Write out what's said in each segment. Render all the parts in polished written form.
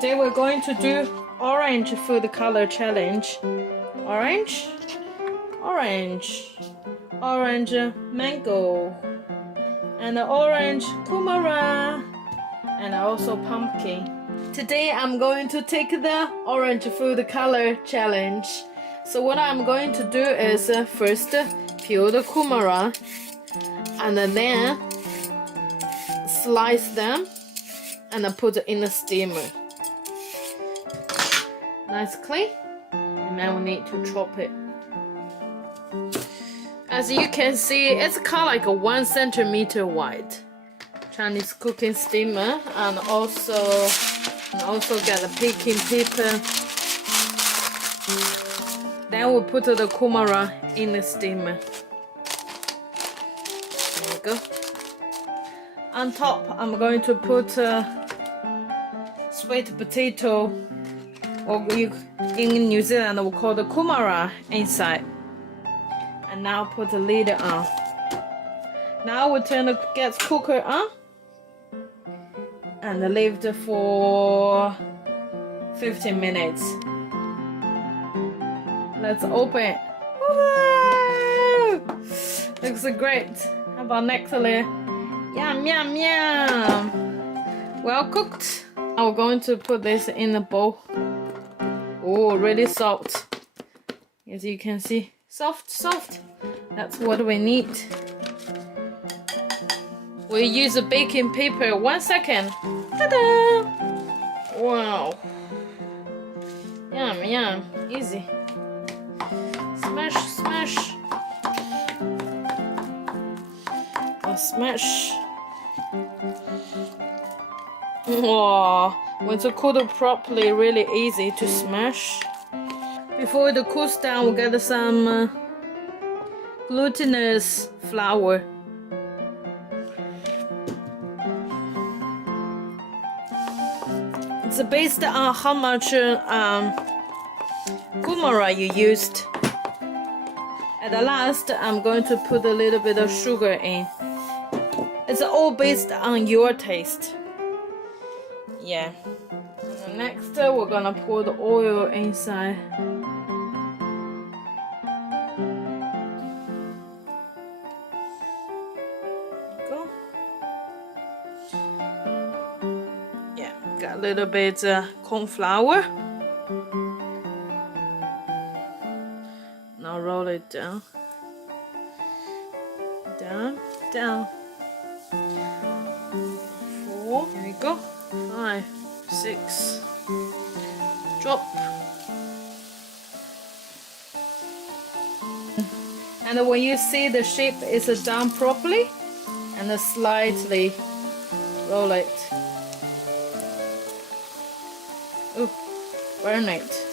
Today we're going to do orange food color challenge. Orange, orange, orange mango, and orange kumara, and also pumpkin. Today I'm going to take the orange food color challenge. So what I'm going to do is first peel the kumara and then slice them and put it in the steamer. Nice clean. And then we need to chop it. As you can see, it's kind of like a 1 centimeter wide. Chinese cooking steamer, and also get a baking paper. Then we put the kumara in the steamer. There we go. On top, I'm going to put sweet potato, or in New Zealand we call the kumara, inside. And now put the lid on. Now we turn the gas cooker on and leave it for 15 minutes. Let's open it. Woo! Looks great. How about next layer? Yum, yum, yum. Well cooked. Now we're going to put this in the bowl. Oh, really soft. As you can see, soft, soft. That's what we need. We use a baking paper. 1 second. Ta-da! Wow. Yum, yum. Easy. Smash, smash. Oh, smash. Wow. When it's cooked properly, really easy to smash. Before it cools down, we'll get some glutinous flour. It's based on how much kumara you used. At the last, I'm going to put a little bit of sugar in. It's all based on your taste. Yeah. And next, we're gonna pour the oil inside. Go. Yeah, got a little bit corn flour. Now roll it down. Down, down. 4. Here we go. 5, 6. Drop. And when you see the shape is done properly, and slightly roll it. Ooh, burn it.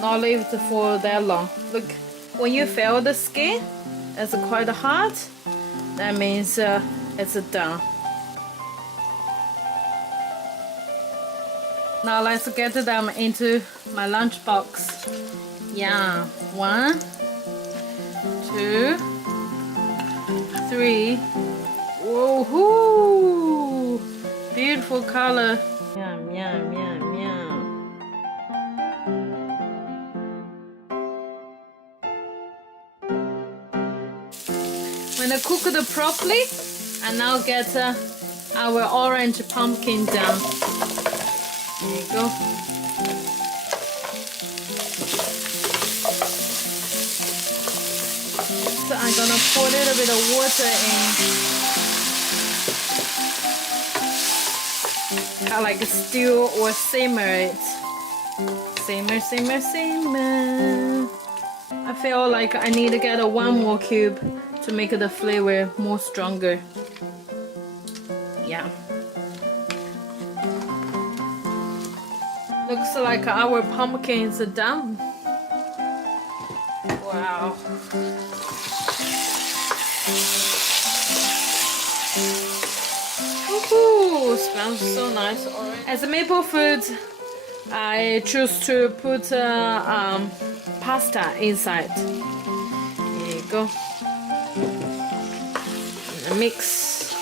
Not leave it for that long. Look, when you feel the skin, it's quite hot. That means it's done. Now let's get them into my lunchbox. Yeah, 1, 2, 3. Woohoo! Beautiful color. Yum, yum, yum, yum. When I cook it properly, I now get our orange pumpkin down. There you go. So I'm gonna pour a little bit of water in. Kind of like stew or simmer it. Simmer, simmer, simmer. I feel like I need to get 1 more cube to make the flavor more stronger. Yeah. Looks like our pumpkins are done. Wow. Woohoo! Smells so nice already. As a maple food, I choose to put pasta inside. There you go. And mix.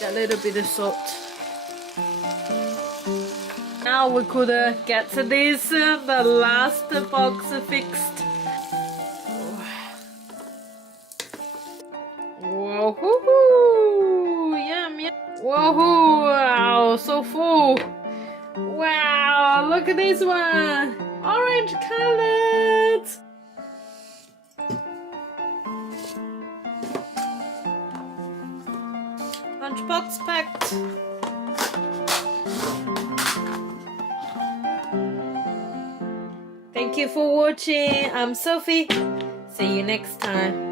Get a little bit of salt. Now we could get this, the last box fixed. Whoa, hoo, hoo. Yum, yum. Whoa, wow, so full. Wow, look at this one. Orange colored. Lunchbox packed. Thank you for watching. I'm Sophie. See you next time.